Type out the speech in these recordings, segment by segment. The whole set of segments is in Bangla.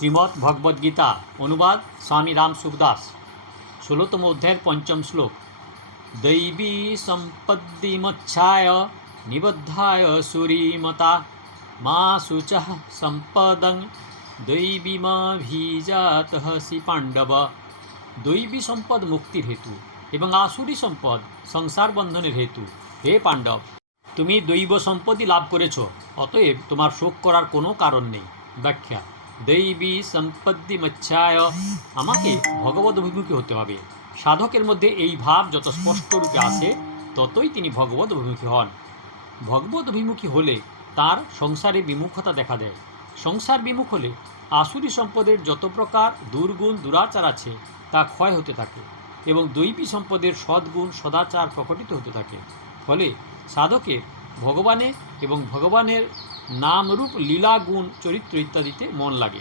শ্রীমদ্ ভগবদ্গীতা অনুবাদ স্বামী রাম সুখদাস। ষোলোতম অধ্যায়ের পঞ্চম শ্লোক। দৈবী সম্পদ্দিমচ্ছায় নিবদ্ধায় সুরীমতা। মা শুচ সম্পদং দৈবীমভিজাত সি পাণ্ডব। দৈবী সম্পদ মুক্তির হেতু এবং আসুরি সম্পদ সংসার বন্ধনের হেতু। হে পাণ্ডব, তুমি দৈব সম্পত্তি লাভ করেছ, অতএব তোমার শোক করার কোনো কারণ নেই। ব্যাখ্যা দৈবী সম্পত্তি মচ্ছায়। আমাকে ভগবত অভিমুখী হতে হবে। সাধকের মধ্যে এই ভাব যত স্পষ্ট রূপে আসে, ততই তিনি ভগবত অভিমুখী হন। ভগবত অভিমুখী হলে তার সংসারে বিমুখতা দেখা দেয়। সংসার বিমুখ হলে আসুরি সম্পদের যত প্রকার দুর্গুণ, দুরাচার আছে, তা ক্ষয় হতে থাকে এবং দৈবী সম্পদের সদ্গুণ, সদাচার প্রকটিত হতে থাকে। ফলে সাধকের ভগবানে এবং ভগবানের নামরূপ লীলা গুণ চরিত্র ইত্যাদিতে মন লাগে।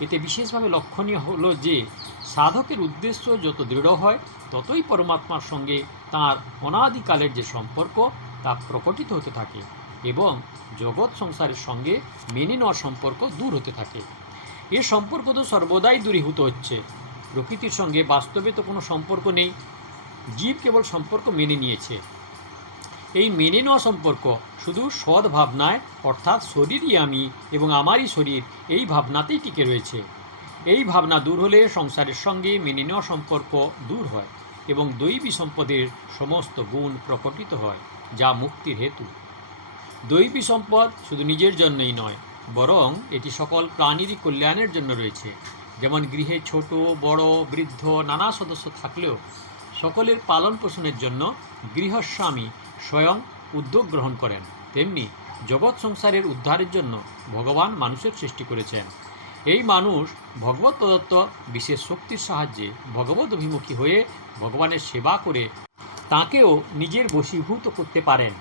এতে বিশেষভাবে লক্ষণীয় হলো যে, সাধকের উদ্দেশ্য যত দৃঢ় হয়, ততই পরমাত্মার সঙ্গে তার অনাদিকালের যে সম্পর্ক, তা প্রকটিত হতে থাকে এবং জগৎ সংসারের সঙ্গে মেনে নেওয়ার সম্পর্ক দূর হতে থাকে। এ সম্পর্ক তো সর্বদাই দূরীভূত হচ্ছে। প্রকৃতির সঙ্গে বাস্তবে তো কোনো সম্পর্ক নেই। জীব কেবল সম্পর্ক মেনে নিয়েছে। এই মেনে নেওয়া সম্পর্ক শুধু সৎ ভাবনায়, অর্থাৎ শরীরই আমি এবং আমারই শরীর, এই ভাবনাতেই টিকে রয়েছে। এই ভাবনা দূর হলে সংসারের সঙ্গে মেনে নেওয়া সম্পর্ক দূর হয় এবং দৈবী সম্পদের সমস্ত গুণ প্রকটিত হয়, যা মুক্তির হেতু। দৈবী সম্পদ শুধু নিজের জন্যই নয়, বরং এটি সকল প্রাণীরই কল্যাণের জন্য রয়েছে। যেমন গৃহে ছোট, বড়, বৃদ্ধ, নানা সদস্য থাকলেও সকলের পালন পোষণের জন্য গৃহস্বামী স্বয়ং উদ্যোগ গ্রহণ করেন। তেমনি জগৎ সংসারের উদ্ধারের জন্য ভগবান মানুষের সৃষ্টি করেছেন। এই মানুষ ভগবত প্রদত্ত বিশেষ শক্তির সাহায্যে ভগবত অভিমুখী হয়ে ভগবানের সেবা করে তাকেও নিজের বশীভূত করতে পারেন।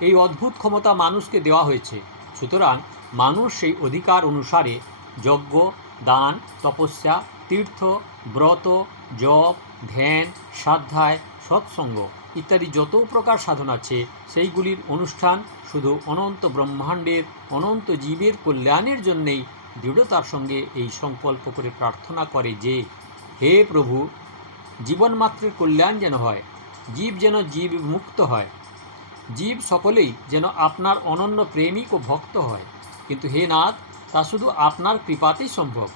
এই অদ্ভুত ক্ষমতা মানুষকে দেওয়া হয়েছে। সুতরাং মানুষ সেই অধিকার অনুসারে যজ্ঞ, দান, তপস্যা, তীর্থ, ব্রত, জপ, ধ্যান সাধ্যায় সৎসঙ্গ ইত্যাদি যত প্রকার সাধন আছে, সেইগুলির অনুষ্ঠান শুধু অনন্ত ব্রহ্মাণ্ডের, অনন্ত জীবের কল্যাণের জন্যেই দৃঢ়তার সঙ্গে এই সংকল্প করে প্রার্থনা করে যে, হে প্রভু, জীবনমাত্রের কল্যাণ যেন হয়, জীব যেন জীব মুক্ত হয়। জীব সকলেই যেন আপনার অনন্য প্রেমিক ও ভক্ত হয়। কিন্তু হে নাথ, তা শুধু আপনার কৃপাতেই সম্ভব।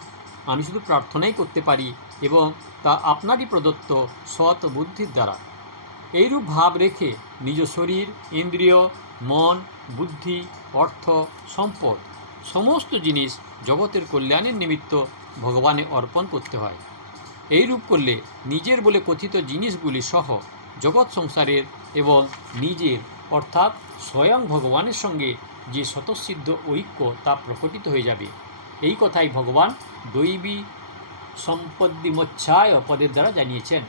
আমি শুধু প্রার্থনাই করতে পারি এবং তা আপনারই প্রদত্ত সৎ বুদ্ধির দ্বারা। এইরূপ ভাব রেখে নিজ শরীর, ইন্দ্রিয়, মন, বুদ্ধি, অর্থ, সম্পদ সমস্ত জিনিস জগতের কল্যাণের নিমিত্ত ভগবানে অর্পণ করতে হয়। এইরূপ করলে নিজের বলে কথিত জিনিসগুলি সহ জগৎ সংসারের এবং নিজের, অর্থাৎ স্বয়ং ভগবানের সঙ্গে যে স্বতঃসিদ্ধ ঐক্য তা প্রকটিত হয়ে যাবে। এই কথাই ভগবান দৈবী সম্পদ্বিমচ্ছায় পদের দ্বারা জানিয়েছেন।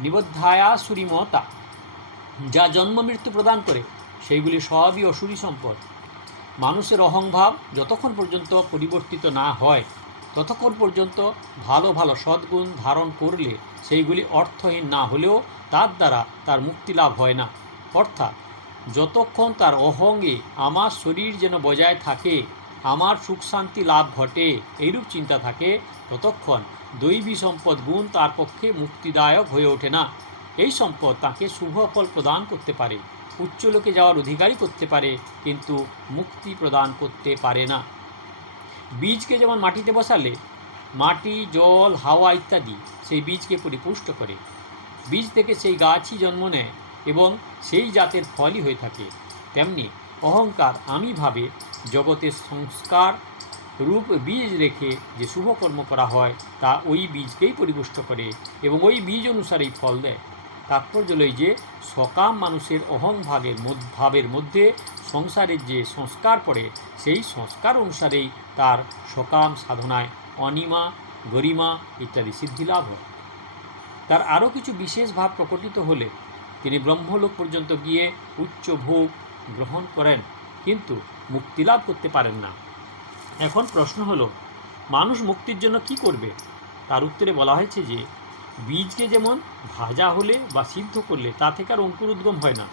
নিবদ্ধায়া সুরিমতা, যা জন্ম মৃত্যু প্রদান করে, সেইগুলি সবই অসুরি সম্পদ। মানুষের অহংভাব যতক্ষণ পর্যন্ত পরিবর্তিত না হয়, ততক্ষণ পর্যন্ত ভালো ভালো সদ্গুণ ধারণ করলে সেইগুলি অর্থহীন না হলেও তার দ্বারা তার মুক্তি লাভ হয় না। অর্থাৎ, যতক্ষণ তার অহঙ্গে আমার শরীর যেন বজায় থাকে আমার সুখ শান্তি লাভ ঘটে, এইরূপ চিন্তা থাকে, ততক্ষণ দৈবী সম্পদ গুণ তার পক্ষে মুক্তিদায়ক হয়ে ওঠে না। এই সম্পদ তাকে শুভ ফল প্রদান করতে পারে উচ্চলোকে যাওয়ার অধিকারী করতে পারে, কিন্তু মুক্তি প্রদান করতে পারে না। বীজকে যেমন মাটিতে বসালে, মাটি, জল, হাওয়া ইত্যাদি সেই বীজকে পরিপুষ্ট করে। বীজ থেকে সেই গাছই জন্ম নেয় এবং সেই জাতের ফলই হয়ে থাকে। তেমনি অহংকার আমি ভাবে জগতের সংস্কার রূপ বীজ রেখে যে শুভকর্ম করা হয়, তা ওই বীজকেই পরিপুষ্ট করে এবং ওই বীজ অনুসারেই ফল দেয়। তাৎপর্য লই যে সকাম মানুষের অহংভাবের ভাবের মধ্যে সংসারের যে সংস্কার পড়ে, সেই সংস্কার অনুসারেই তার সকাম সাধনায় অনিমা, গরিমা ইত্যাদি সিদ্ধি লাভ হয়। তার আরও কিছু বিশেষ ভাব প্রকটিত হলে তিনি ব্রহ্মলোক পর্যন্ত গিয়ে উচ্চ ভোগ গ্রহণ করেন, কিন্তু মুক্তি লাভ করতে পারেন না। এখন প্রশ্ন হলো, মানুষ মুক্তির জন্য কি করবে? তার উত্তরে বলা হয়েছে যে, বীজকে যেমন ভাজা হলে বা সিদ্ধ করলে তা থেকে আর অঙ্কুর উদ্গম হয় না।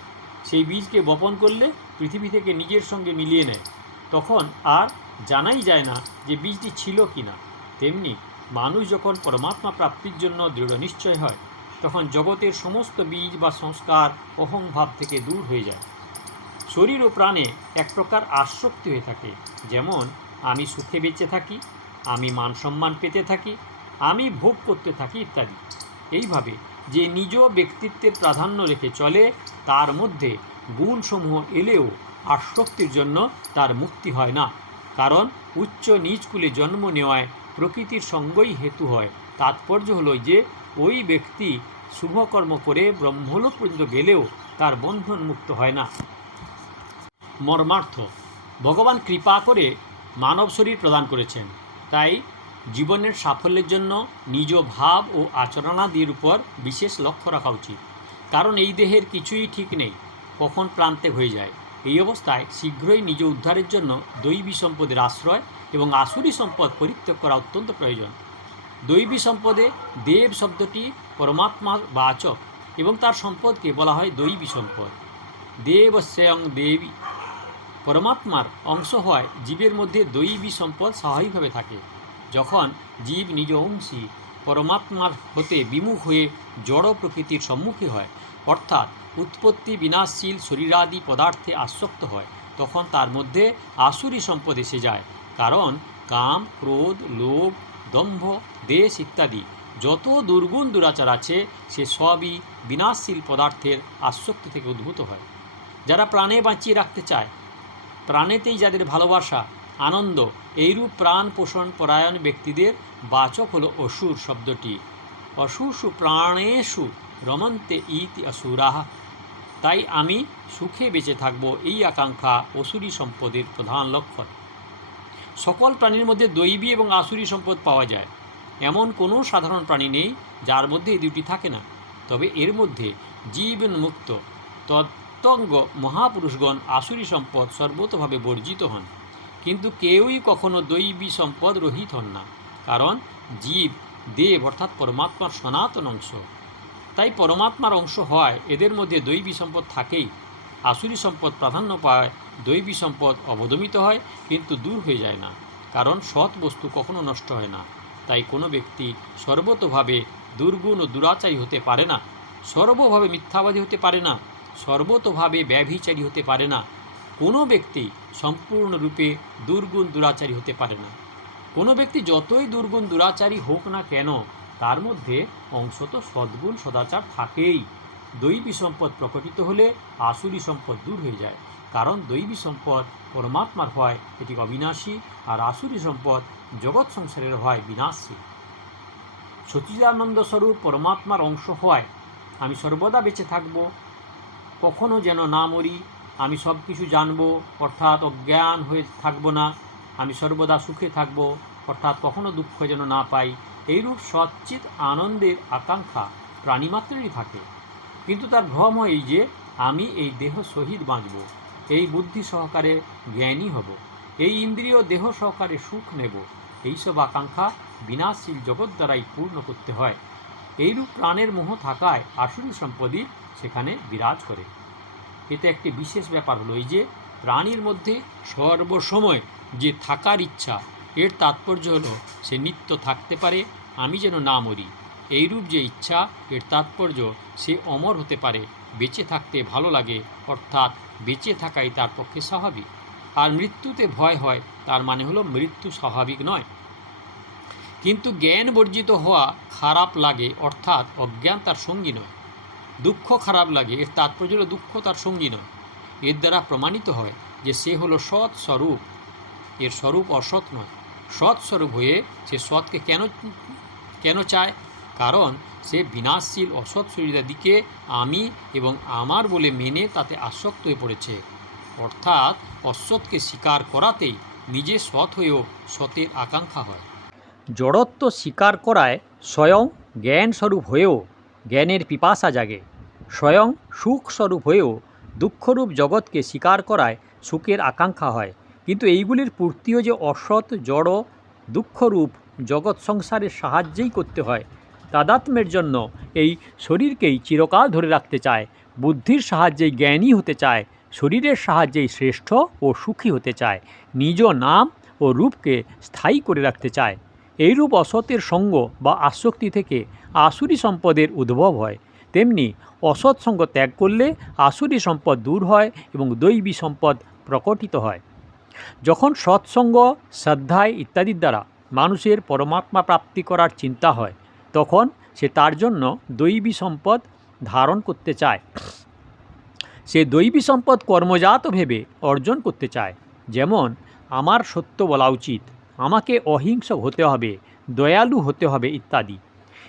সেই বীজকে বপন করলে পৃথিবী থেকে নিজের সঙ্গে মিলিয়ে নেয়। তখন আর জানাই যায় না যে বীজটি ছিল কি না। তেমনি মানুষ যখন পরমাত্মা প্রাপ্তির জন্য দৃঢ় নিশ্চয় হয়, তখন জগতের সমস্ত বীজ বা সংস্কার অহংভাব থেকে দূর হয়ে যায়। শরীর ও প্রাণে এক প্রকার আসক্তি হয়ে থাকে। যেমন, আমি সুখে বেঁচে থাকি, আমি মান সম্মান পেতে থাকি, আমি ভোগ করতে থাকি ইত্যাদি। এইভাবে যে নিজ ব্যক্তিত্বের প্রাধান্য রেখে চলে, তার মধ্যে গুণসমূহ এলেও আসক্তির জন্য তার মুক্তি হয় না। কারণ, উচ্চ নিজ কুলে জন্ম নেওয়ায় প্রকৃতির সঙ্গই হেতু হয়। তাৎপর্য হলো যে, ওই ব্যক্তি শুভকর্ম করে ব্রহ্মলোক পর্যন্ত গেলেও তার বন্ধন মুক্ত হয় না। মর্মার্থ। ভগবান কৃপা করে মানব শরীর প্রদান করেছেন। তাই জীবনের সাফল্যের জন্য নিজ ভাব ও আচরণাদির উপর বিশেষ লক্ষ্য রাখা উচিত। কারণ এই দেহের কিছুই ঠিক নেই, কখন প্রান্তে হয়ে যায়। এই অবস্থায় শীঘ্রই নিজ উদ্ধারের জন্য দৈবী সম্পদের আশ্রয় এবং আসুরি সম্পদ পরিত্যাগ করা অত্যন্ত প্রয়োজন। দৈবী সম্পদে দেব শব্দটি পরমাত্মার বাচক এবং তার সম্পদকে বলা হয় দৈবী সম্পদ। দেব স্বয়ং দেবী। পরমাত্মার অংশ হয় জীবের মধ্যে দৈবী সম্পদ স্বাভাবিকভাবে থাকে। যখন জীব নিজ অংশী পরমাত্মার হতে বিমুখ হয়ে জড় প্রকৃতির সম্মুখী হয়, অর্থাৎ উৎপত্তি বিনাশশীল শরীরাদি পদার্থে আসক্ত হয়, তখন তার মধ্যে আসুরি সম্পদ এসে যায়। কারণ কাম, ক্রোধ, লোভ, দম্ভ, দেশ ইত্যাদি যত দুর্গুণ দুরাচার আছে, সে সবই বিনাশশীল পদার্থের আসক্তি থেকে উদ্ভূত হয়। যারা প্রাণে বাঁচিয়ে রাখতে চায় প্রাণেতেই যাদের ভালোবাসা, আনন্দ, এইরূপ প্রাণ পোষণ পরায়ণ ব্যক্তিদের বাচক হলো অসুর শব্দটি। অসুষু প্রাণেষু রমন্তে ইতি অসুরাহ। তাই আমি সুখে বেঁচে থাকব এই আকাঙ্ক্ষা অসুরী সম্পদের প্রধান লক্ষণ। সকল প্রাণীর মধ্যে দৈবী এবং আসুরী সম্পদ পাওয়া যায়। এমন কোনো সাধারণ প্রাণী নেই যার মধ্যে এই দুটি থাকে না। তবে এর মধ্যে জীবন মুক্ত তত্ত্বঙ্গ মহাপুরুষগণ আসুরী সম্পদ সর্বতভাবে বর্জিত হন। কিন্তু কেউই কখনো দৈবী সম্পদ রহিত হন না, কারণ জীব, দেব অর্থাৎ পরমাত্মার সনাতন অংশ। তাই পরমাত্মার অংশ হয় এদের মধ্যে দৈবী সম্পদ থাকেই। আসুরি সম্পদ প্রাধান্য পায়, দৈবী সম্পদ অবদমিত হয়, কিন্তু দূর হয়ে যায় না, কারণ সৎ বস্তু কখনো নষ্ট হয় না। তাই কোনো ব্যক্তি সর্বতভাবে দুর্গুণ ও দুরাচারী হতে পারে না, সর্বভাবে মিথ্যাবাদী হতে পারে না সর্বতভাবে ব্যভিচারী হতে পারে না। কোনো ব্যক্তি সম্পূর্ণরূপে দুর্গুণ দুরাচারী হতে পারে না। কোনো ব্যক্তি যতই দুর্গুণ দুরাচারী হোক না কেন, তার মধ্যে অংশত সদ্গুণ সদাচার থাকেই। দৈবী সম্পদ প্রকটিত হলে আসুরি সম্পদ দূর হয়ে যায়। কারণ দৈবী সম্পদ পরমাত্মার হয়, এটি অবিনাশী, আর আসুরি সম্পদ জগৎ সংসারের হয়, বিনাশী। সচিদানন্দ স্বরূপ পরমাত্মার অংশ হয়। আমি সর্বদা বেঁচে থাকব কখনো যেন না মরি, আমি সব কিছু জানব, অর্থাৎ অজ্ঞান হয়ে থাকব না, আমি সর্বদা সুখে থাকব, অর্থাৎ কখনো দুঃখ যেন না পাই। এইরূপ সচ্চিত আনন্দের আকাঙ্ক্ষা প্রাণীমাত্রেরই থাকে। কিন্তু তার ভ্রম হয় এই যে, আমি এই দেহ সহিত বাঁচব, এই বুদ্ধি সহকারে জ্ঞানী হব, এই ইন্দ্রিয় দেহ সহকারে সুখ নেব, এইসব আকাঙ্ক্ষা বিনাশীল জগৎ দ্বারাই পূর্ণ করতে হয়। এইরূপ প্রাণের মোহ থাকায় আসুরি সম্পদই সেখানে বিরাজ করে। এতে একটি বিশেষ ব্যাপার হলো এই যে প্রাণীর মধ্যে সর্বসময় যে থাকার ইচ্ছা, এর তাৎপর্য হলো সে নিত্য থাকতে পারে, আমি যেন না মরি। এইরূপ যে ইচ্ছা, এর তাৎপর্য সে অমর হতে পারে, বেঁচে থাকতে ভালো লাগে, অর্থাৎ বেঁচে থাকাই তার পক্ষে স্বাভাবিক। আর মৃত্যুতে ভয় হয়, তার মানে হলো মৃত্যু স্বাভাবিক নয়। কিন্তু জ্ঞান বর্জিত হওয়া খারাপ লাগে, অর্থাৎ অজ্ঞান তার সঙ্গী নয়। দুঃখ খারাপ লাগে, এর তাৎপর্য হলো দুঃখ তার সঙ্গী নয়। এর দ্বারা প্রমাণিত হয় যে সে হলো সৎ স্বরূপ। এর স্বরূপ অসৎ নয়। সৎ স্বরূপ হয়ে সে সৎকে কেন কেন চায়? কারণ সে বিনাশশীল অসৎ শরীরের দিকে আমি এবং আমার বলে মেনে তাতে আসক্ত হয়ে পড়েছে। অর্থাৎ অসৎকে স্বীকার করাতেই নিজে সৎ হয়েও সতের আকাঙ্ক্ষা হয়। জড়ত্ব স্বীকার করায় স্বয়ং জ্ঞান স্বরূপ হয়েও জ্ঞানের পিপাসা জাগে। স্বয়ং সুখস্বরূপ হয়েও দুঃখরূপ জগৎকে স্বীকার করায় সুখের আকাঙ্ক্ষা হয়। কিন্তু এইগুলির পূর্তিও যে অসৎ, জড়, দুঃখরূপ জগৎ সংসারের সাহায্যেই করতে হয়, তাদাত্ম্যের জন্য এই শরীরকেই চিরকাল ধরে রাখতে চায়। বুদ্ধির সাহায্যেই জ্ঞানী হতে চায়, শরীরের সাহায্যেই শ্রেষ্ঠ ও সুখী হতে চায়। নিজ নাম ও রূপকে স্থায়ী করে রাখতে চায়। এইরূপ অসতের সঙ্গ বা আসক্তি থেকে আসুরি সম্পদের উদ্ভব হয়। তেমনি অসৎ সঙ্গ ত্যাগ করলে আসুরি সম্পদ দূর হয় এবং দৈবী সম্পদ প্রকটিত হয়। যখন সৎসঙ্গ শ্রদ্ধায় ইত্যাদির দ্বারা মানুষের পরমাত্মা প্রাপ্তি করার চিন্তা হয়, তখন সে তার জন্য দৈবী সম্পদ ধারণ করতে চায়। সে দৈবী সম্পদ কর্মজাত ভেবে অর্জন করতে চায়। যেমন, আমার সত্য বলা উচিত। আমাকে অহিংস হতে হবে, দয়ালু হতে হবে ইত্যাদি।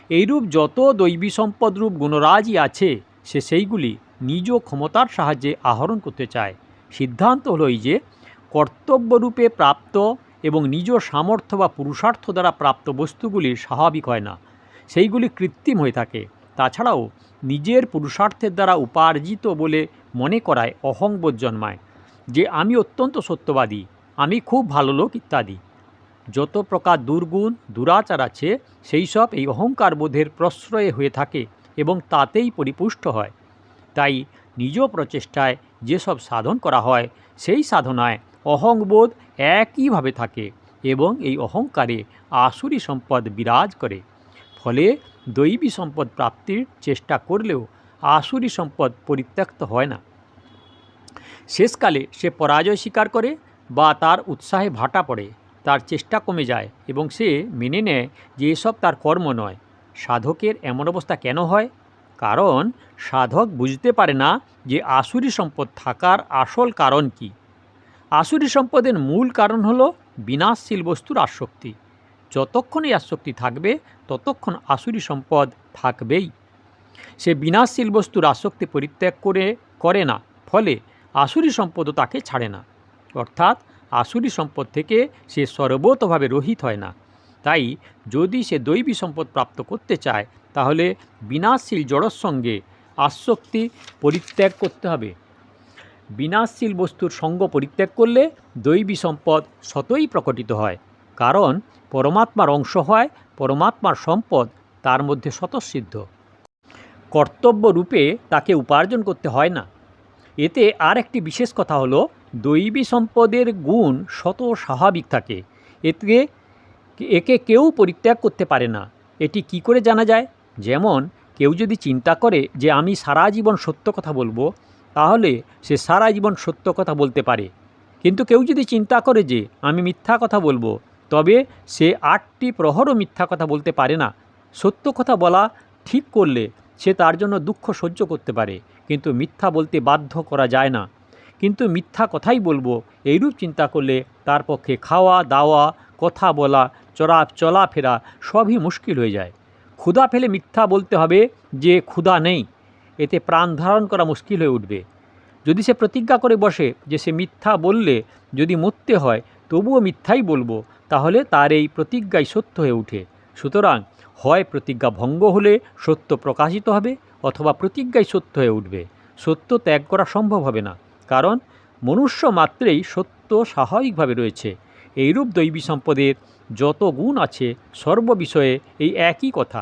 এইরূপ যত দৈবী সম্পদরূপ গুণরাজই আছে, সে সেইগুলি নিজ ক্ষমতার সাহায্যে আহরণ করতে চায়। সিদ্ধান্ত হলো এই যে, কর্তব্যরূপে প্রাপ্ত এবং নিজ সামর্থ্য বা পুরুষার্থ দ্বারা প্রাপ্ত বস্তুগুলি স্বাভাবিক হয় না। সেইগুলি কৃত্রিম হয়ে থাকে। তাছাড়াও নিজের পুরুষার্থের দ্বারা উপার্জিত বলে মনে করায় অহংবোধ জন্মায়। যে আমি অত্যন্ত সত্যবাদী, আমি খুব ভালো লোক ইত্যাদি। যত প্রকার দুর্গুণ, দুরাচার আছে, সেই সব এই অহংকার বোধের প্রশ্রয়ে হয়ে থাকে এবং তাতেই পরিপুষ্ট হয়। তাই নিজ প্রচেষ্টায় যেসব সাধন করা হয়, সেই সাধনায় অহংবোধ একইভাবে থাকে এবং এই অহংকারে আসুরি সম্পদ বিরাজ করে। ফলে দৈবী সম্পদ প্রাপ্তির চেষ্টা করলেও আসুরি সম্পদ পরিত্যক্ত হয় না। শেষকালে সে পরাজয় স্বীকার করে বা তার উৎসাহে ভাটা পড়ে। তার চেষ্টা কমে যায় এবং সে মেনে নেয় যে এসব তার কর্ম নয়। সাধকের এমন অবস্থা কেন হয়? কারণ সাধক বুঝতে পারে না যে আসুরি সম্পদ থাকার আসল কারণ কি। আসুরি সম্পদের মূল কারণ হলো বিনাশশীল বস্তুর আসক্তি। যতক্ষণ এই আসক্তি থাকবে, ততক্ষণ আসুরি সম্পদ থাকবেই। সে বিনাশশীল বস্তুর আসক্তি পরিত্যাগ করে করে না, ফলে আসুরি সম্পদও তাকে ছাড়ে না। অর্থাৎ আসুরি সম্পদ থেকে সে সর্বতভাবে রহিত হয় না। তাই যদি সে দৈবী সম্পদ প্রাপ্ত করতে চায়, তাহলে বিনাশশীল জড়র সঙ্গে আসক্তি পরিত্যাগ করতে হবে। বিনাশশীল বস্তুর সঙ্গ পরিত্যাগ করলে দৈবী সম্পদ শতই প্রকটিত হয়, কারণ পরমাত্মার অংশ হয়, পরমাত্মার সম্পদ তার মধ্যে স্বতঃসিদ্ধ। কর্তব্য রূপে তাকে উপার্জন করতে হয় না। এতে আর একটি বিশেষ কথা হলো দৈবী সম্পদের গুণ শত স্বাভাবিক থাকে। এতে একে কেউ পরিত্যাগ করতে পারে না। এটি কি করে জানা যায়? যেমন, কেউ যদি চিন্তা করে যে আমি সারা জীবন সত্য কথা বলব, তাহলে সে সারা জীবন সত্য কথা বলতে পারে। কিন্তু কেউ যদি চিন্তা করে যে আমি মিথ্যা কথা বলব, তবে সে আটটি প্রহরও মিথ্যা কথা বলতে পারে না। সত্য কথা বলা ঠিক করলে সে তার জন্য দুঃখ সহ্য করতে পারে, কিন্তু মিথ্যা বলতে বাধ্য করা যায় না। কিন্তু মিথ্যা কথাই বলব। এইরূপ চিন্তা করলে তার পক্ষে খাওয়া, দাওয়া, কথা বলা চলা চলাফেরা সবই মুশকিল হয়ে যায়। ক্ষুধা ফেলে মিথ্যা বলতে হবে যে ক্ষুধা নেই। এতে প্রাণ ধারণ করা মুশকিল হয়ে উঠবে। যদি সে প্রতিজ্ঞা করে বসে যে সে মিথ্যা বললে যদি মরতে হয়, তবুও মিথ্যাই বলব, তাহলে তার এই প্রতিজ্ঞাই সত্য হয়ে ওঠে সুতরাং হয় প্রতিজ্ঞা ভঙ্গ হলে সত্য প্রকাশিত হবে, অথবা প্রতিজ্ঞাই সত্য হয়ে উঠবে। সত্য ত্যাগ করা সম্ভব হবে না। কারণ মনুষ্য মাত্রেই সত্য স্বাভাবিকভাবে রয়েছে। এইরূপ দৈবী সম্পদের যত গুণ আছে, সর্ববিষয়ে এই একই কথা।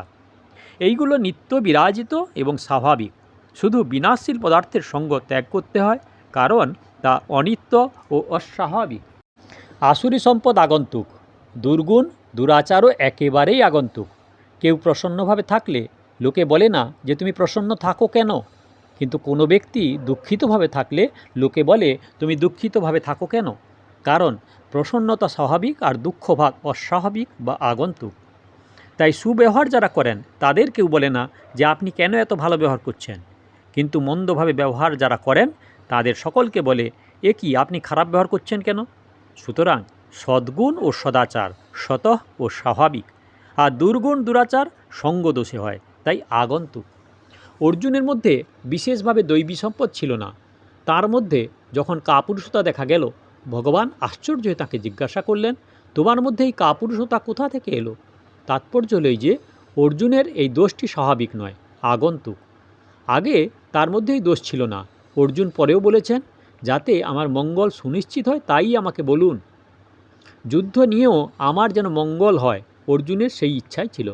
এইগুলো নিত্য বিরাজিত এবং স্বাভাবিক। শুধু বিনাশশীল পদার্থের সঙ্গ ত্যাগ করতে হয়, কারণ তা অনিত্য ও অস্বাভাবিক। আসুরি সম্পদ আগন্তুক, দুর্গুণ, দুরাচারও একেবারেই আগন্তুক। কেউ প্রসন্নভাবে থাকলে লোকে বলে না যে তুমি প্রসন্ন থাকো কেন? কিন্তু কোনো ব্যক্তি দুঃখিতভাবে থাকলে লোকে বলে, তুমি দুঃখিতভাবে থাকো কেন? কারণ প্রসন্নতা স্বাভাবিক আর দুঃখভাগ অস্বাভাবিক বা আগন্তুক। তাই সুব্যবহার যারা করেন, তাদের কেউ বলে না যে আপনি কেন এত ভালো ব্যবহার করছেন। কিন্তু মন্দভাবে ব্যবহার যারা করেন, তাদের সকলকে বলে, এ কি, আপনি খারাপ ব্যবহার করছেন কেন? সুতরাং সদ্গুণ ও সদাচার স্বতঃ ও স্বাভাবিক। আর দুর্গুণ, দুরাচার সঙ্গদোষে হয়, তাই আগন্তুক। অর্জুনের মধ্যে বিশেষভাবে দৈবী সম্পদ ছিল না। তার মধ্যে যখন কাপুরুষতা দেখা গেল, ভগবান আশ্চর্য হয়ে তাকে জিজ্ঞাসা করলেন, তোমার মধ্যে এই কাপুরুষতা কোথা থেকে এলো? তাৎপর্য হলো এই যে, অর্জুনের এই দোষটি স্বাভাবিক নয়, আগন্তুক। আগে তার মধ্যে এই দোষ ছিল না। অর্জুন পরেও বলেছেন, যাতে আমার মঙ্গল সুনিশ্চিত হয়, তাই আমাকে বলুন। যুদ্ধ নিয়েও আমার যেন মঙ্গল হয়, অর্জুনের সেই ইচ্ছাই ছিল।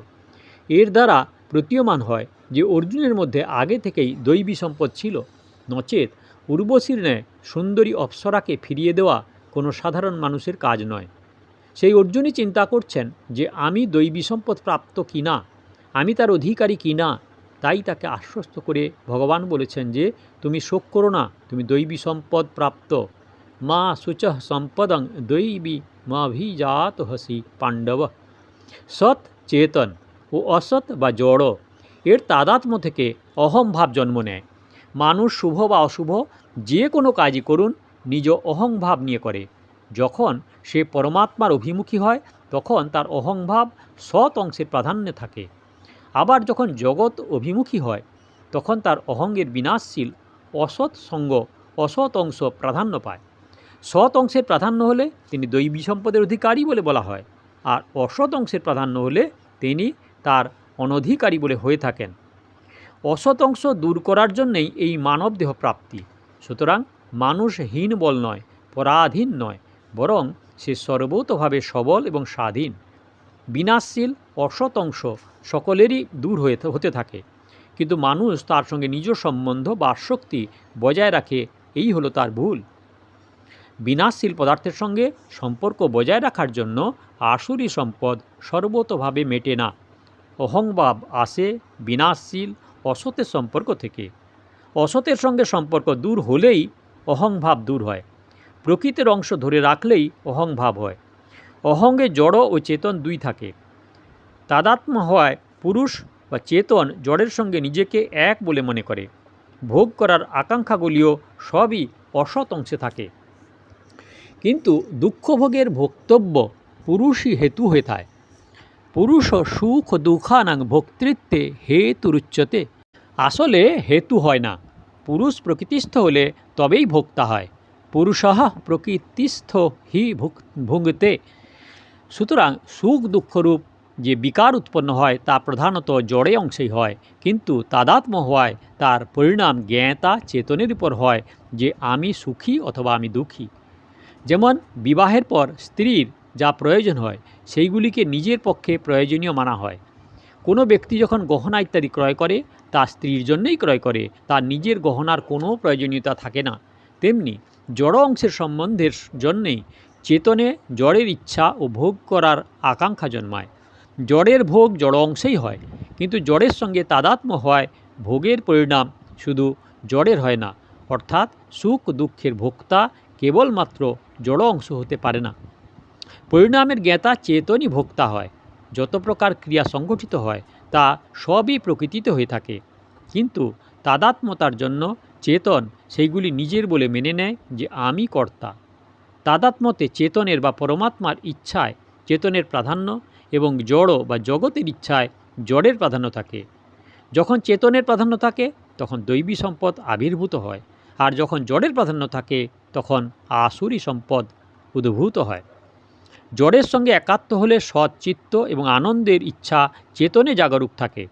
এর দ্বারা প্রতীয়মান হয় যে অর্জুনের মধ্যে আগে থেকেই দৈবী সম্পদ ছিল, নচেত উর্বশীর ন্যায় সুন্দরী অপ্সরাকে ফিরিয়ে দেওয়া কোনো সাধারণ মানুষের কাজ নয়। সেই অর্জুনই চিন্তা করছেন যে আমি দৈবী সম্পদ প্রাপ্ত কি না, আমি তার অধিকারী কি না, তাই তাকে আশ্বস্ত করে ভগবান বলেছেন যে, তুমি শোক করো না, তুমি দৈবী সম্পদ প্রাপ্ত। মা শুচ সম্পদং দৈবী মাভিজাত হসি পাণ্ডব। সৎ, চেতন ও অসৎ বা জড় এর তাদাত্ম থেকে অহম ভাব জন্ম নেয়। মানুষ শুভ বা অশুভ, যে কোনো কাজই করুন, নিজ অহংভাব নিয়ে করে। যখন সে পরমাত্মার অভিমুখী হয়, তখন তার অহংভাব সৎ অংশের প্রাধান্যে থাকে। আবার যখন জগৎ অভিমুখী হয়, তখন তার অহঙ্গের বিনাশশীল অসৎ সঙ্গ, অসৎ অংশ প্রাধান্য পায়। সৎ অংশের প্রাধান্য হলে তিনি দৈবী সম্পদের অধিকারী বলে বলা হয়, আর অসৎ অংশের প্রাধান্য হলে তিনি তার অনধিকারী বলে হয়ে থাকেন। অসৎ অংশ দূর করার জন্যেই এই মানব দেহ প্রাপ্তি। সুতরাং মানুষ হীন বল নয়, পরাধীন নয়, বরং সে সর্বতভাবে সবল এবং স্বাধীন। বিনাশশীল অসৎ অংশ সকলেরই দূর হয়ে হতে থাকে। কিন্তু মানুষ তার সঙ্গে নিজ সম্বন্ধ বা শক্তি বজায় রাখে, এই হলো তার ভুল। বিনাশশীল পদার্থের সঙ্গে সম্পর্ক বজায় রাখার জন্য আসুরি সম্পদ সর্বতভাবে মেটে না। অহংভাব আসে বিনাশশীল অসতের সম্পর্ক থেকে। অসতের সঙ্গে সম্পর্ক দূর হলেই অহংভাব দূর হয়। প্রকৃতির অংশ ধরে রাখলেই অহংভাব হয়। অহঙ্গে জড় ও চেতন দুই থাকে। তাদাত্ম হওয়ায় পুরুষ বা চেতন জড়ের সঙ্গে নিজেকে এক বলে মনে করে। ভোগ করার আকাঙ্ক্ষাগুলিও সবই অসৎ অংশে থাকে। কিন্তু দুঃখভোগের ভোক্তব্য পুরুষই হেতু হয়ে থাকে। পুরুষ সুখ দুঃখানাং ভোক্তৃত্বে হেতুরুচ্যতে আসলে হেতু হয় না। পুরুষ প্রকৃতিস্থ হলে তবেই ভোক্তা হয়। পুরুষ প্রকৃতিস্থ হি ভুঙ্গতে। সুতরাং সুখ দুঃখরূপ যে বিকার উৎপন্ন হয়, তা প্রধানত জড়ে অংশেই হয়। কিন্তু তাদাত্ম হওয়ায় তার পরিণাম জ্ঞাতা চেতনের উপর হয় যে আমি সুখী অথবা আমি দুঃখী। যেমন বিবাহের পর স্ত্রীর যা প্রয়োজন হয়, সেইগুলিকে নিজের পক্ষে প্রয়োজনীয় মানা হয়। কোনো ব্যক্তি যখন গহনা ইত্যাদি ক্রয় করে, তা স্ত্রীর জন্যই ক্রয় করে তার নিজের গহনার কোনো প্রয়োজনীয়তা থাকে না। তেমনি জড় অংশের সম্বন্ধের জন্যেই চেতনে জড়ের ইচ্ছা ও ভোগ করার আকাঙ্ক্ষা জন্মায়। জড়ের ভোগ জড় অংশেই হয়, কিন্তু জড়ের সঙ্গে তাদাত্ম হয় ভোগের পরিণাম শুধু জড়ের হয় না, অর্থাৎ সুখ দুঃখের ভোক্তা কেবলমাত্র জড় অংশ হতে পারে না। পরিণামের জ্ঞাতা চেতনই ভোক্তা হয়। যত প্রকার ক্রিয়া সংগঠিত হয়, তা সবই প্রকৃতিতে হয়ে থাকে। কিন্তু তাদাত্মতার জন্য চেতন সেইগুলি নিজের বলে মেনে নেয় যে আমি কর্তা। তাদাত্মতে চেতনের বা পরমাত্মার ইচ্ছায় চেতনের প্রাধান্য এবং জড় বা জগতের ইচ্ছায় জড়ের প্রাধান্য থাকে। যখন চেতনের প্রাধান্য থাকে, তখন দৈবী সম্পদ আবির্ভূত হয়। আর যখন জড়ের প্রাধান্য থাকে, তখন আসুরি সম্পদ উদ্ভূত হয়। জড়ের সঙ্গে একাত্ম হলে সৎচিত্ত এবং আনন্দের ইচ্ছা চেতনে জাগরুক থাকে।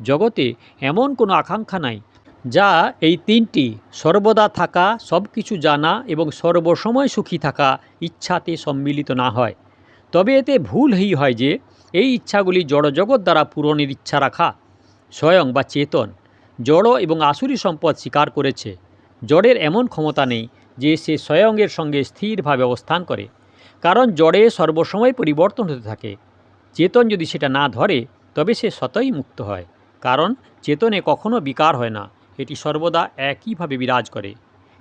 জগতে এমন কোনো আকাঙ্ক্ষা নাই, যা এই তিনটি সর্বদা থাকা সব কিছু জানা এবং সর্বসময় সুখী থাকা ইচ্ছাতে সম্মিলিত না হয়। তবে এতে ভুল এই হয় যে, এই ইচ্ছাগুলি জড়জগৎ দ্বারা পূরণের ইচ্ছা রাখা, স্বয়ং বা চেতন, জড় এবং আসুরি সম্পদ স্বীকার করেছে। জড়ের এমন ক্ষমতা নেই যে সে স্বয়ংয়ের সঙ্গে স্থিরভাবে অবস্থান করে। কারণ জড়ে সর্বসময় পরিবর্তন হতে থাকে। চেতন যদি সেটা না ধরে, তবে সে স্বতই মুক্ত হয়। কারণ চেতনে কখনো বিকার হয় না, এটি সর্বদা একইভাবে বিরাজ করে।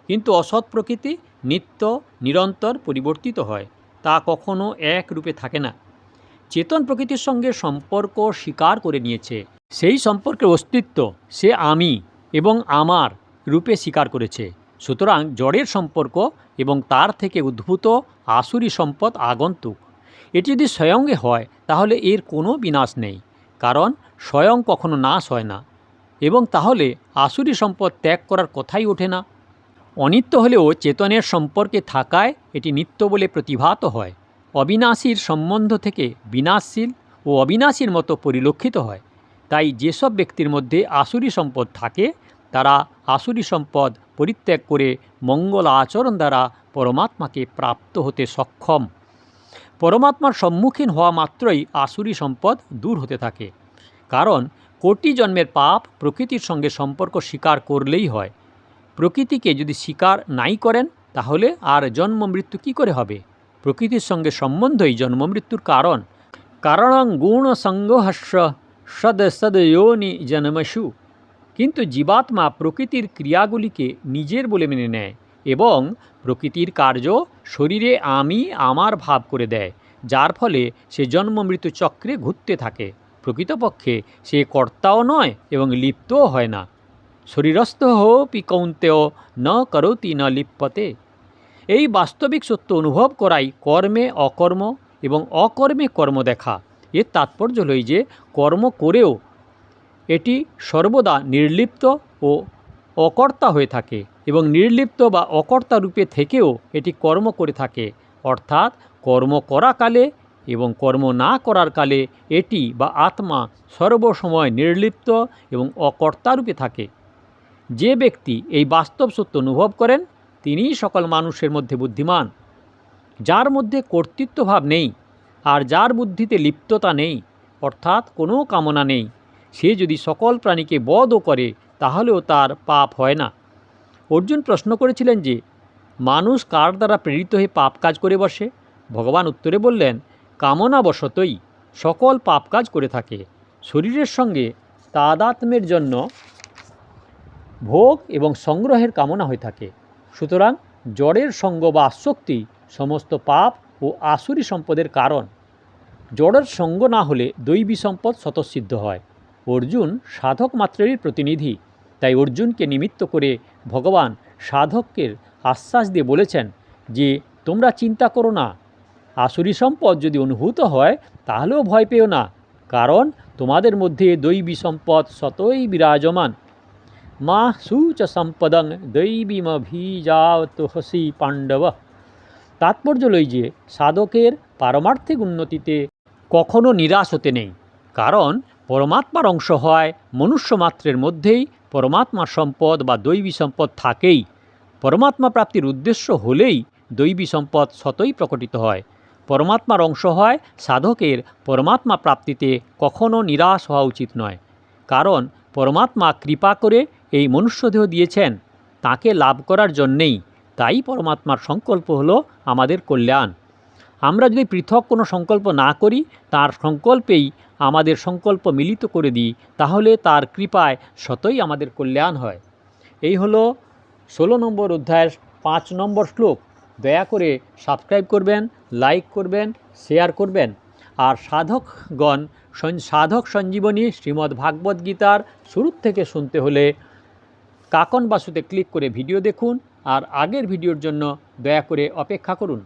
কিন্তু অসৎ প্রকৃতি নিত্য, নিরন্তর পরিবর্তিত হয়, তা কখনো এক রূপে থাকে না। চেতন প্রকৃতির সঙ্গে সম্পর্ক স্বীকার করে নিয়েছে। সেই সম্পর্কের অস্তিত্ব সে আমি এবং আমার রূপে স্বীকার করেছে। সুতরাং জড়ের সম্পর্ক এবং তার থেকে উদ্ভূত আসুরি সম্পদ আগন্তুক। এটি যদি স্বয়ংয়ে হয়, তাহলে এর কোনো বিনাশ নেই, কারণ স্বয়ং কখনো নাশ হয় না, এবং তাহলে আসুরি সম্পদ ত্যাগ করার কথাই ওঠে না। অনিত্য হলেও চেতনের সম্পর্কে থাকায় এটি নিত্য বলে প্রতিভাত হয়, অবিনাশীর সম্বন্ধ থেকে বিনাশশীল ও অবিনাশীর মতো পরিলক্ষিত হয়। তাই যেসব ব্যক্তির মধ্যে আসুরি সম্পদ থাকে, তারা আসুরি সম্পদ পরিত্যাগ করে মঙ্গল আচরণ দ্বারা পরমাত্মাকে প্রাপ্ত হতে সক্ষম। পরমাত্মার সম্মুখীন হওয়া মাত্রই আসুরি সম্পদ দূর হতে থাকে। কারণ কোটি জন্মের পাপ প্রকৃতির সঙ্গে সম্পর্ক স্বীকার করলেই হয়। প্রকৃতিকে যদি স্বীকার নাই করেন, তাহলে আর জন্ম মৃত্যু কী করে হবে? প্রকৃতির সঙ্গে সম্বন্ধই জন্ম মৃত্যুর কারণ। কারণং গুণ সংঘর্ষ সদ সদয়োনি জন্মসু কিন্তু জীবাত্মা প্রকৃতির ক্রিয়াগুলিকে নিজের বলে মেনে নেয় এবং প্রকৃতির কার্য শরীরে আমি, আমার ভাব করে দেয়, যার ফলে সে জন্ম মৃত্যু চক্রে ঘুরতে থাকে। প্রকৃতপক্ষে সে কর্তাও নয় এবং লিপ্তও হয় না। শরীরস্থ হোপি কৌন্তেয়, ন করতি ন লিপ্যতে এই বাস্তবিক সত্য অনুভব করাই কর্মে অকর্ম এবং অকর্মে কর্ম দেখা। এর তাৎপর্য হল যে, কর্ম করেও এটি সর্বদা নির্লিপ্ত ও অকর্তা হয়ে থাকে এবং নির্লিপ্ত বা অকর্তা রূপে থেকেও এটি কর্ম করে থাকে। অর্থাৎ কর্ম করাকালে এবং কর্ম না করার কালে এটি বা আত্মা সর্বসময় নির্লিপ্ত এবং অকর্তা রূপে থাকে। যে ব্যক্তি এই বাস্তব সত্য অনুভব করেন, তিনিই সকল মানুষের মধ্যে বুদ্ধিমান। যার মধ্যে কর্তৃত্বভাব নেই আর যার বুদ্ধিতে লিপ্ততা নেই, অর্থাৎ কোনো কামনা নেই। সে যদি সকল প্রাণীকে বধও করে, তাহলেও তার পাপ হয় না। অর্জুন প্রশ্ন করেছিলেন যে, মানুষ কার দ্বারা প্রেরিত হয়ে পাপ কাজ করে বসে? ভগবান উত্তরে বললেন, কামনাবশতই সকল পাপ কাজ করে থাকে। শরীরের সঙ্গে তাদাত্ম্যের জন্য ভোগ এবং সংগ্রহের কামনা হয়ে থাকে। সুতরাং জড়ের সঙ্গ বা আসক্তি সমস্ত পাপ ও আসুরি সম্পদের কারণ। জড়ের সঙ্গ না হলে দৈবী সম্পদ স্বতঃসিদ্ধ হয়। অর্জুন সাধক মাত্রেরই প্রতিনিধি। তাই অর্জুনকে নিমিত্ত করে ভগবান সাধকের আশ্বাস দিয়ে বলেছেন যে, তোমরা চিন্তা করো না। আসুরি সম্পদ যদি অনুভূত হয়, তাহলেও ভয় পেও না। কারণ তোমাদের মধ্যে দৈবী সম্পদ সতই বিরাজমান। মা সুচ সম্পদং দৈবীমভিজাত হসি পাণ্ডব। তাৎপর্য লই যে, সাধকের পারমার্থিক উন্নতিতে কখনো নিরাশ হতে নেই। কারণ পরমাত্মার অংশ হয় মনুষ্য মাত্রের মধ্যেই পরমাত্মার সম্পদ বা দৈবী সম্পদ থাকেই। পরমাত্মা প্রাপ্তির উদ্দেশ্য হলেই দৈবী সম্পদ সতই প্রকটিত হয়। পরমাত্মার অংশ হয় সাধকের পরমাত্মা প্রাপ্তিতে কখনও নিরাশ হওয়া উচিত নয়। কারণ পরমাত্মা কৃপা করে এই মনুষ্যদেহ দিয়েছেন। তাকে লাভ করার জন্যেই। তাই পরমাত্মার সংকল্প হলো আমাদের কল্যাণ। আমরা যদি পৃথক কোনো সংকল্প না করি, তার সংকল্পেই আমাদের সংকল্প মিলিত করে দিই, তাহলে তার কৃপায় শতই আমাদের কল্যাণ হয়। এই হলো ষোলো নম্বর অধ্যায়ের পাঁচ নম্বর শ্লোক। দয়া করে সাবস্ক্রাইব করবেন, লাইক করবেন, শেয়ার করবেন। আর সাধকগণ সাধক সঞ্জীবনী শ্রীমদ্ ভাগবত গীতার শুরুর থেকে শুনতে হলে কাকন বাসুতে ক্লিক করে ভিডিও দেখুন, আর আগের ভিডিওর জন্য দয়া করে অপেক্ষা করুন।